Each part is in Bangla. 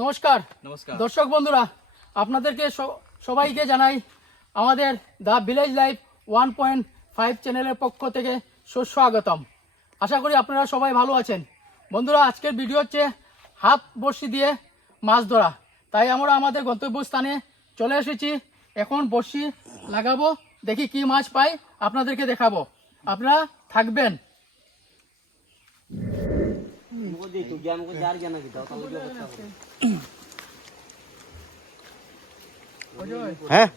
নমস্কার নমস্কার দর্শক বন্ধুরা, আপনাদেরকে সবাইকে জানাই আমাদের দ্য ভিলেজ লাইফ 1.5 চ্যানেলের পক্ষ থেকে সুস্বাগতম। আশা করি আপনারা সবাই ভালো আছেন। বন্ধুরা, আজকের ভিডিও হচ্ছে হাত বড়শি দিয়ে মাছ ধরা। তাই আমরা আমাদের গন্তব্যস্থানে চলে এসেছি। এখন বড়শি লাগাবো, দেখি কি মাছ পাই, আপনাদেরকে দেখাবো। আপনারা থাকবেন। হ্যাঁ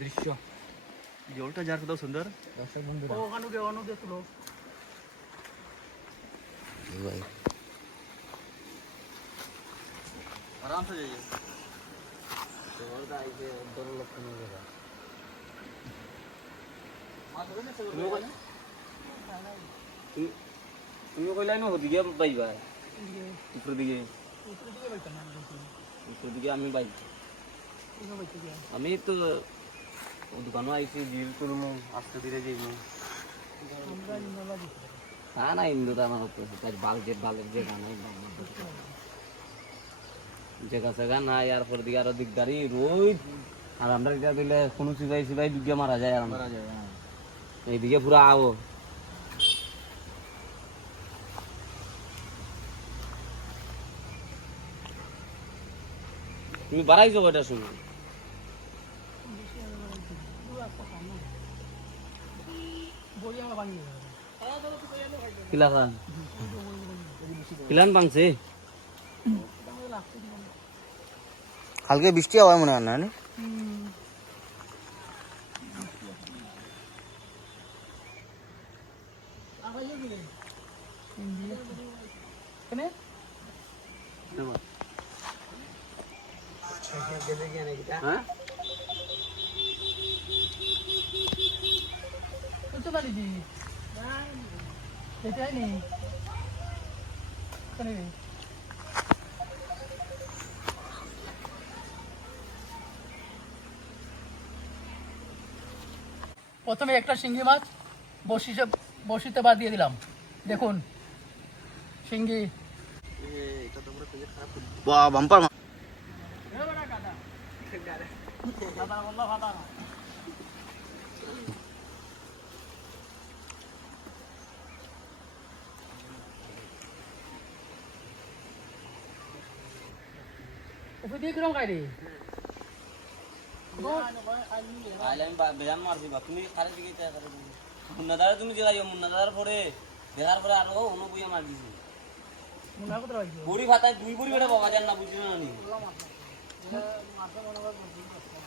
দৃশ্য জলটা যার কত সুন্দর। আরামসে যাইয়ে তুমি কইলাই না ওদিকে পাইবা, উপর দিকে আমি পাই। আমি তো দোকানও আইছি, ডিল করবো, আস্তে ধীরে যাইব। তা না ইন্দু বালের যে গান জায়গা জায়গা নাই, আর পর দিকে আরো দিকদারি রোদ। আর আমরা এটা দিলে কোনো সিবাই দুগে মারা যায়। আর এইদিকে পুরো আও তুমি বাড়াইছো কয়টার সময়? কিলান ভাঙছে। কালকে বৃষ্টি হওয়ায় মনে হয় না হ্যাঁ প্রথমে একটা শিঙ্গি মাছ বড়শিতে বাদ দিয়ে দিলাম। দেখুন শিঙ্গি। বাম্পার উপরে দিয়ে কিরম খাই রে? বেজান মারছি বা তুমি খারে দিকে মুন্নাদারে তুমি যাইও, মুন্নাদার পরে দেখার পরে আরো অনুবইয়া মার দিছি। বড়ি ভাতায় দুই বড়ি বেটা বাবা যান না, বুঝলি না নি?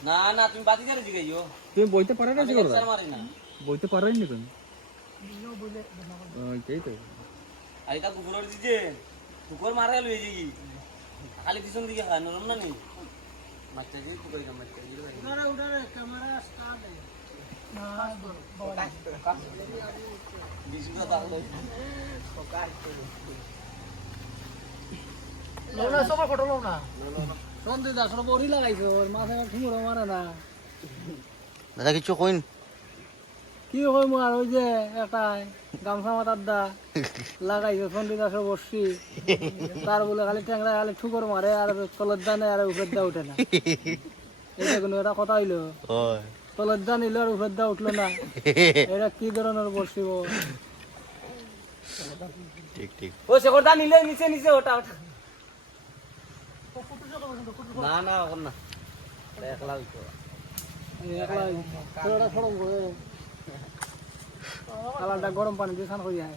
না না তুমি বাতি করে দিগাইও। তুমি বইতে পারো না? মারি না বইতে পারো নি তুমি? ওইটাই তো। আর এটা কুকুরের দিছে, কুকুর মারে লয়ে যাই খালি পিছন দিকে খায় নরম না নি। মাছটা দিয়ে কুকুর মাছটা দিয়ে দাদা কিছু কইন। কি হয় আর ওই যে একটা গামছা মাথার দা লাগাইছে চন্ডিদাসের বসছি, তার বলে খালি ট্যাংরা খালি ঠুকর মারে, আর তলের দা নেই আর উপরের দা উঠে না। এটা কোনো এটা কথা হইলো? তলের দা নিল আর উপরের দা উঠলো না, এটা কি ধরনের বসছি? ঠিক ঠিক। ও শেখর দা নিলে নিচে নিচে ওটা ওটা না না এখন না একলা হইতো আলাদা গরম পানি দিয়ে স্নান করি যায়।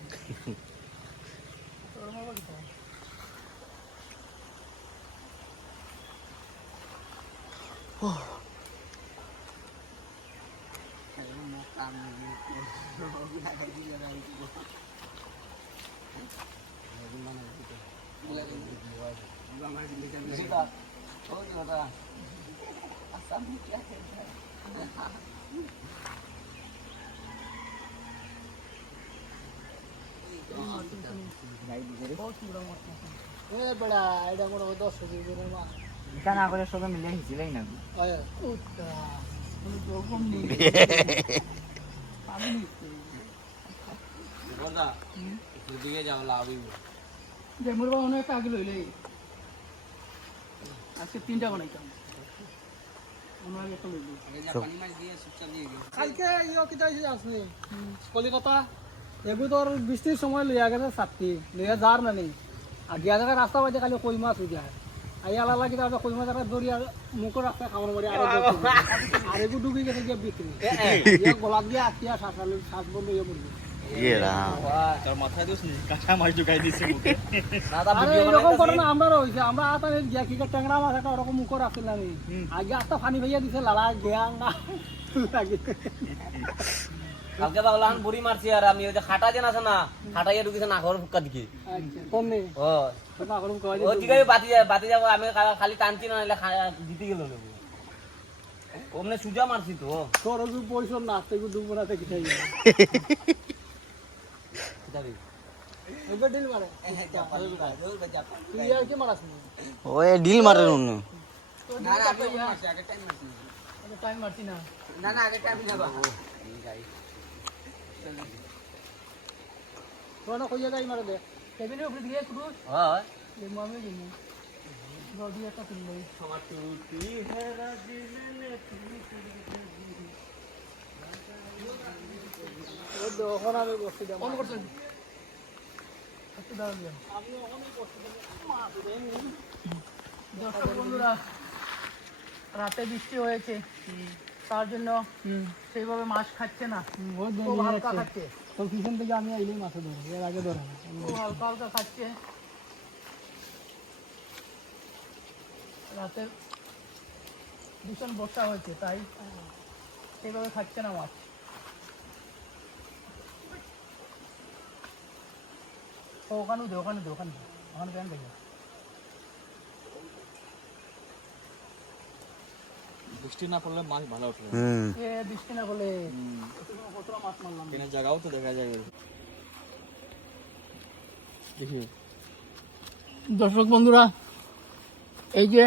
না করে সবাই মিলে হিসিলেই না। যে মুরবা অনেক আগে লইলে আজকে 3টা বানাইতাম আমরা একটা লইলি কালকে ইয়ো কিটা আছে কলিকাতা এগু তোর বৃষ্টির সময় লইয়া গেছে ছাত্রী লইয়া যার না নেই আর গিয়া জায়গায় রাস্তা পাইতে খালি কই মাছ হয়ে যায় আইয়া লালা কিটা কই মাছ একটা দরিয়া মুখের রাস্তায় খাবার মারি আর এগু ডুবি গেছে গিয়ে বিক্রি গলাত গিয়ে আত্মীয় শ্বাস বন্ধ হয়ে পড়বে ইয়ে রাম তোর মাথায় দিস নি কাঁচা মাছ ঢুকাই দিছে মুখে আরে এরকম করে না আমরা হইছে আমরা আতারে গিয়া কি ট্যাংরা মাছ একটা ওরকম মুখর আসছিল না আগে আস্তা পানি ভাইয়া দিছে লালা গিয়া না লাগে কালকে বাগলান বুড়ি মারছি আর আমি ওই যে খাটা যেন আছে না খাটাইয়া ঢুকিছে নাকর ফুক্কা দিকে আচ্ছা কোনে ও না করুম কই ও দিকে বাতি যাব আমি খালি টানছি না নাহলে দিতে গেল নেব ওমনে সুজা মারছি তো তোর যে পয়সা না আসতে গু দুপুর রাতে কি খাই যাবি এবার ডিল মারে তুই আর কি মারাস নি ওই ডিল মারে নুন না না আগে মারছি আগে টাইম মারছি না না না আগে টাইম যাবা তোরা কই জায়গায় মারে দে টেবিলের উপরে দিয়ে শুধু হয় এই মামে দিনি রোডি একটা কিন লই আমার টুটি হে রাজিনে ও দোকান আমি বসে দাম অন করছেন একটু দাঁড়ান দিন আমি ওখানে বসে দর্শক বন্ধুরা রাতে বৃষ্টি হয়েছে তার জন্য সেইভাবে মাছ খাচ্ছে না খুব হালকা খাচ্ছে তো পিছন থেকে আমি আইলেই মাছ ধরে এর আগে ধরে না খুব হালকা হালকা খাচ্ছে রাতে ভীষণ বর্ষা হয়েছে তাই সেইভাবে খাচ্ছে না মাছ ওখানে দে ওখানে কেন দেখে বৃষ্টি না পড়লে মাছ ভালো উঠবে এ বৃষ্টি না বলে কতটা মাছ মারলাম কেন জায়গাও তো দেখা যায় দেখি দর্শক বন্ধুরা এই যে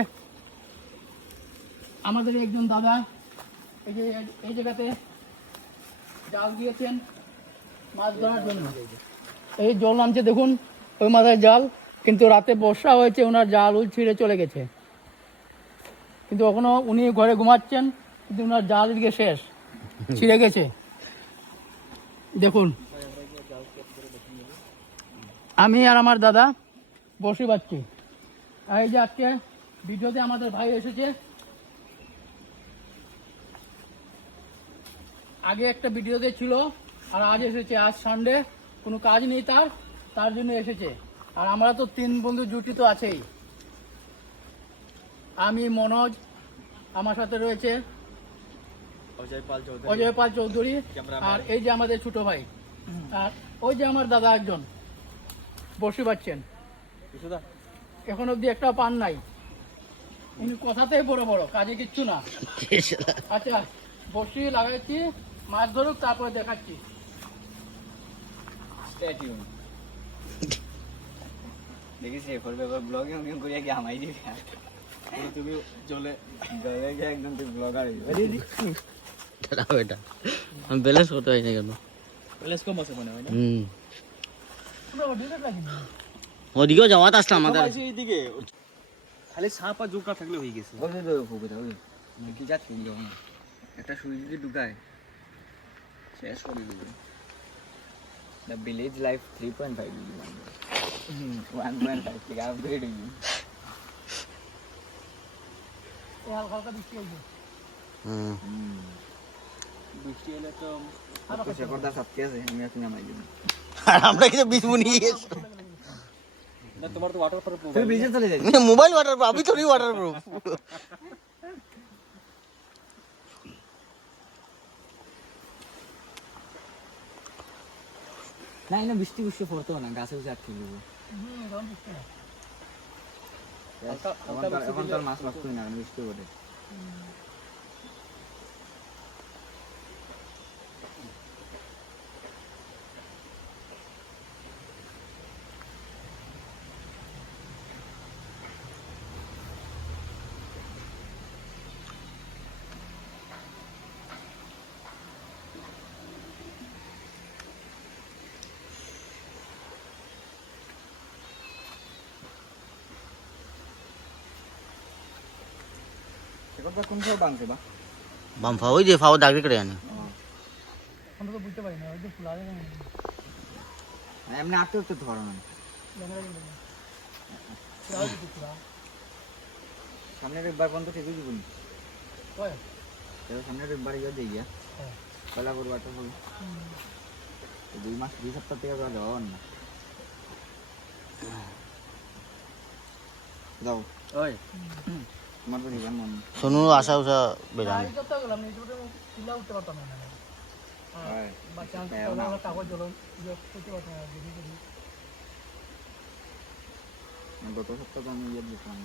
আমাদের একজন দাদা এই যে এই জায়গাতে জাল দিয়েছেন মাছ ধরার জন্য এই জল নামছে দেখুন ওই মাথায় জাল কিন্তু রাতে বর্ষা হয়েছে ওনার জাল ছিঁড়ে চলে গেছে কিন্তু এখনো উনি ঘরে ঘুমাচ্ছেন কিন্তু ওনার জাল দিকে শেষ ছিঁড়ে গেছে দেখুন আমি আর আমার দাদা বসে পাচ্ছি আর এই যে আজকে ভিডিওতে আমাদের ভাই এসেছে আগে একটা ভিডিওতে ছিল আর আজ এসেছে আজ সানডে কোনো কাজ নেই তার জন্য এসেছে আর আমরা তো 3 বন্ধু জুটি তো আছেই আমি মনোজ আমার সাথে রয়েছে অজয় পাল চৌধুরী আর এই যে আমাদের ছোট ভাই আর ওই যে আমার দাদা একজন বসে পাচ্ছেন এখন অব্দি একটা পান নাই উনি কথাতেই বড় বড় কাজে কিচ্ছু না আচ্ছা বসি লাগাইছি মাছ ধরুক তারপরে দেখাচ্ছি দেখিস করবে ব্লগিং করিয়া কি আমাই দিবি তুমি জলে জলে গিয়ে একদম তুই ব্লগার দাঁড়াও এটা আমি ব্যালেন্স করতে পারি না কেন প্লেস কম আছে মনে হয় না ওদিকেও যাওয়াত আসলাম আমাদের এইদিকে খালি সাপ আর জোকা থাকলে হয়ে গেছে কি যাত করলো একটা সুই যদি ঢুকায় শেষ করে দেবে The village life 3.5 1.5 থেকে আপগ্রেড হয়ে গেছে হালকা হালকা বৃষ্টি হয়েছে বৃষ্টি হলে তো শেখরদা সাথে আছে আমি আর নামাই দিব আর আমরা কি বিষ বুনিয়ে গেছি না তোমার তো ওয়াটার প্রুফ তুমি বিজে চলে যাই মোবাইল ওয়াটার প্রুফ আমি তো ওয়াটার প্রুফ না না বৃষ্টি পড়তো না গাছে উঠে আটকে যাবো এখন তো মাছ লাগতোই না বৃষ্টি পড়ে কোন সব বাংছে বা বাম্ফা ওই যে ফাও দাগি করে আনে আমরা তো বুঝতে পারি না ওই যে ফুলা যায় না এমনি আটতে উঠতে ধরো না সামনের একবার পর্যন্ত ঠিক হয়ে যাবেন সামনের একবার ইয়ে দিয়ে গিয়া কলা করবা তো বল 2 মাস 2 সপ্তাহ থেকে যাওয়ার না যাও ওই তোমার তো জীবন মন সোনু আশা উষা বেজানে উঠতে পারতাম না হয় বা চান্স কাগজ জল করতে পারতাম না গত সপ্তাহ তো আমি ইয়ে দিয়েছিলাম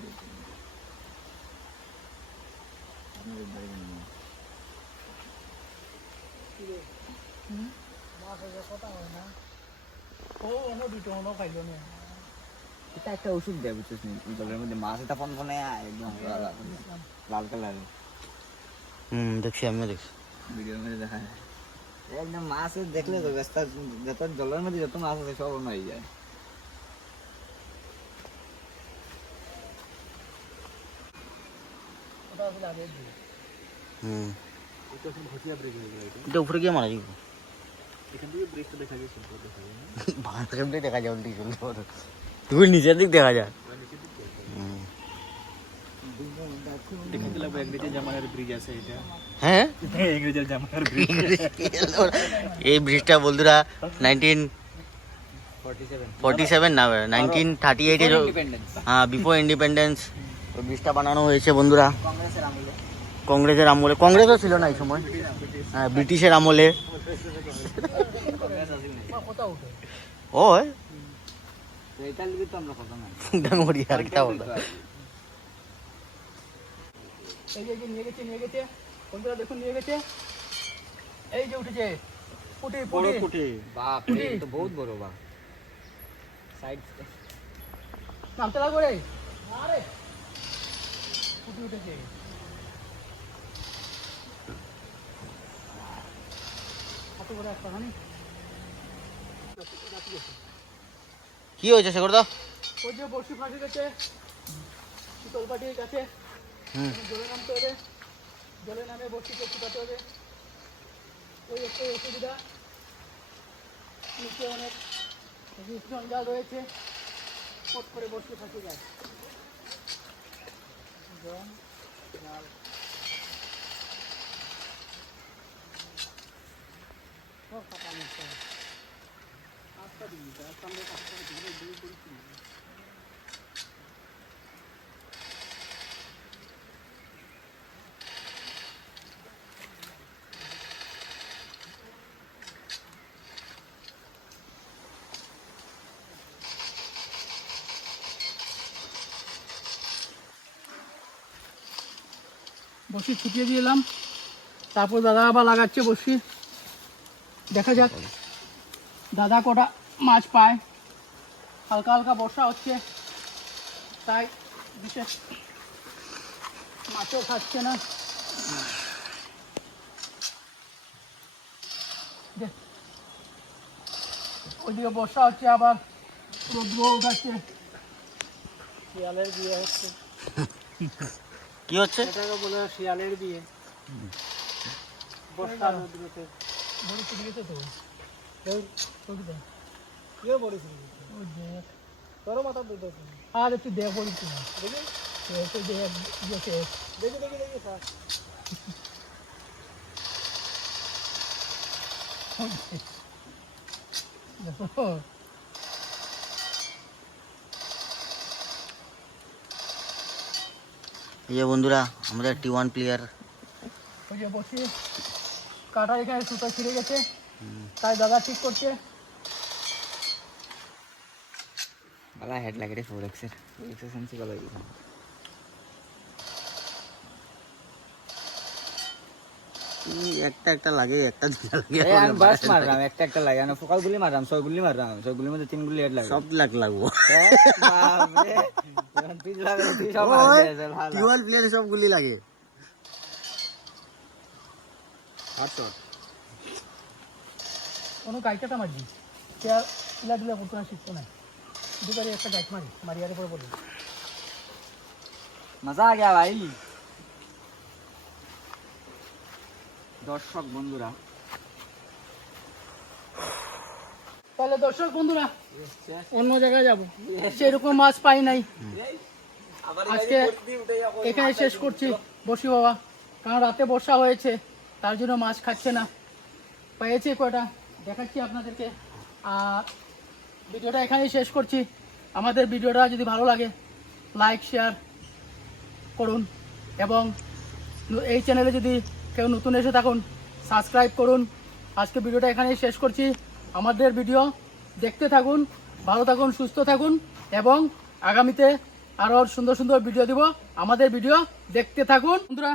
আপনাদের বাড়ি বানানো কথা হয় না ও অন্য দুটো অন্য খাইলো না এটা একটা ওষুধ দেয় বুঝছিস নি জলের মধ্যে মাছ এটা ফোন ফোনে একদম লাল কালার দেখছি আমিও দেখছি ভিডিওর মধ্যে দেখা যায় একদম মাছ দেখলে তো ব্যস্ত যত জলের মধ্যে যত মাছ আছে সব হয়ে যায় ওটা আসলে আগে দিয়ে এটা উপরে গিয়ে মারা যাবো এখান থেকে ব্রেকটা দেখা যায় সুন্দর দেখা যায় ভালো দেখা যায় উল্টি চলতে তুই নিচের দিক দেখা যায় দেখতে লাগবে ইংরেজি জামানার ব্রিজ আছে এটা হ্যাঁ ইংরেজি জামানার ব্রিজ এই ব্রিজটা বন্ধুরা 1947 না 1938 এর হ্যাঁ বিফোর ইন্ডিপেন্ডেন্স ওই ব্রিজটা বানানো হয়েছে বন্ধুরা কংগ্রেসের আমলে কংগ্রেসও ছিল না এই সময় হ্যাঁ ব্রিটিশের আমলে কথা উঠে ও তো এটা লিখে তো আমরা কথা না ডাঙ্গরি আর কি বলতো এই যে নিয়ে গেছে বন্ধুরা দেখুন নিয়ে গেছে এই যে উঠেছে পুটি বাপ রে তো বহুত বড় বা সাইড নামতে লাগবে রে আরে পুটি উঠেছে কত বড় একটা জানি কি হয়েছে সেগুলো তো ওই যে বর্ষি ফাঁসি গেছে শীতল পাটির কাছে জলে নামতে হবে জলে নামে বর্ষি ফুটাতে হবে ওই একটা অসুবিধা নিচে অনেক জঞ্জাল রয়েছে পট করে বর্ষি ফাঁসি যায় জল লাল সব ফাঁকা নিচ্ছে আটটা দিন আটটা আমরা পাঁচটা দিয়ে করেছি বসি ছুটিয়ে দিলাম তারপর দাদা আবার লাগাচ্ছে বসি দেখা যাক দাদা কটা মাছ পায় হালকা হালকা বর্ষা হচ্ছে তাই বিশেষ মাছও খাচ্ছে না ওইদিকে বর্ষা হচ্ছে আবার রৌদ্র উঠাচ্ছে শিয়ালের বিয়ে হচ্ছে কি হচ্ছে এটাকে বলে শিয়ালের বিয়ে বর্ষা রৌদ্রতে বড়ি চলে গেছে তো কেউ বড়ি চলে গেছে ওই দেখ তোর মাথা দুধ আরে তুই দেখ বড়ি চলে দেখি দেখি থাক দেখো এই যে বন্ধুরা আমাদের T1 প্লেয়ার ওই যে বসি কাটা এখানে সুতা ছিঁড়ে গেছে তাই দাদা ঠিক করছে বালা হেড লাগে রে 4x এর সেন্সি বালা একটা লাগে একটা দুটা লাগে আমি বাস মারলাম একটা লাগে আমি ফোকাল গুলি মারলাম 6 গুলি মারলাম 6 গুলির মধ্যে 3 গুলি হেড লাগে সব লাগবো বাপ রে তুই লাগে তুই সব মার দে ভালো T1 প্লেয়ার সব গুলি লাগে কোনো গাইটাটা মারবি চেয়ার ইলা দিলে করতে না শিখতো না দুবারে একটা গাইট মারি মারিয়ারে পরে বলি मजा आ गया भाई দর্শক বন্ধুরা, তাহলে দর্শক বন্ধুরা অন্য জায়গায় যাব, সেরকম মাছ পাই নাই, আজকে এখানে শেষ করছি বসি বাবা, কারণ রাতে বর্ষা হয়েছে তার জন্য মাছ খাচ্ছে না। পেয়েছি কয়টা দেখাচ্ছি আপনাদেরকে, আর ভিডিওটা এখানেই শেষ করছি। আমাদের ভিডিওটা যদি ভালো লাগে লাইক শেয়ার করুন, এবং এই চ্যানেলে যদি কেউ নতুন এসে থাকুন সাবস্ক্রাইব করুন। আজকে ভিডিওটা এখানেই শেষ করছি। আমাদের ভিডিও দেখতে থাকুন, ভালো থাকুন, সুস্থ থাকুন, এবং আগামীতে আরও সুন্দর সুন্দর ভিডিও দিব। আমাদের ভিডিও দেখতে থাকুন বন্ধুরা।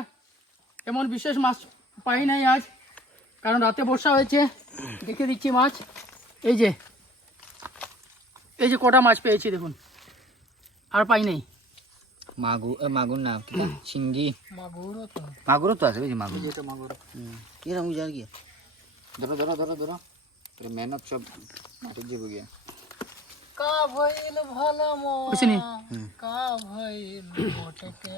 এমন বিশেষ মাছ পাই নাই আজ, কারণ রাতে বর্ষা হয়েছে। দেখে দিচ্ছি মাছ, এই যে কটা মাছ পেয়েছি দেখুন, আর পাই নাই। মাগুর না, চিংড়ি, মাগুরও তো আছে, বুঝলি মাগুর। এরকম বুঝে আর কি ধরো মেহনত সব মাটির যাবো গিয়া। কা ভইল ভালো মো, কা ভইল মোটকে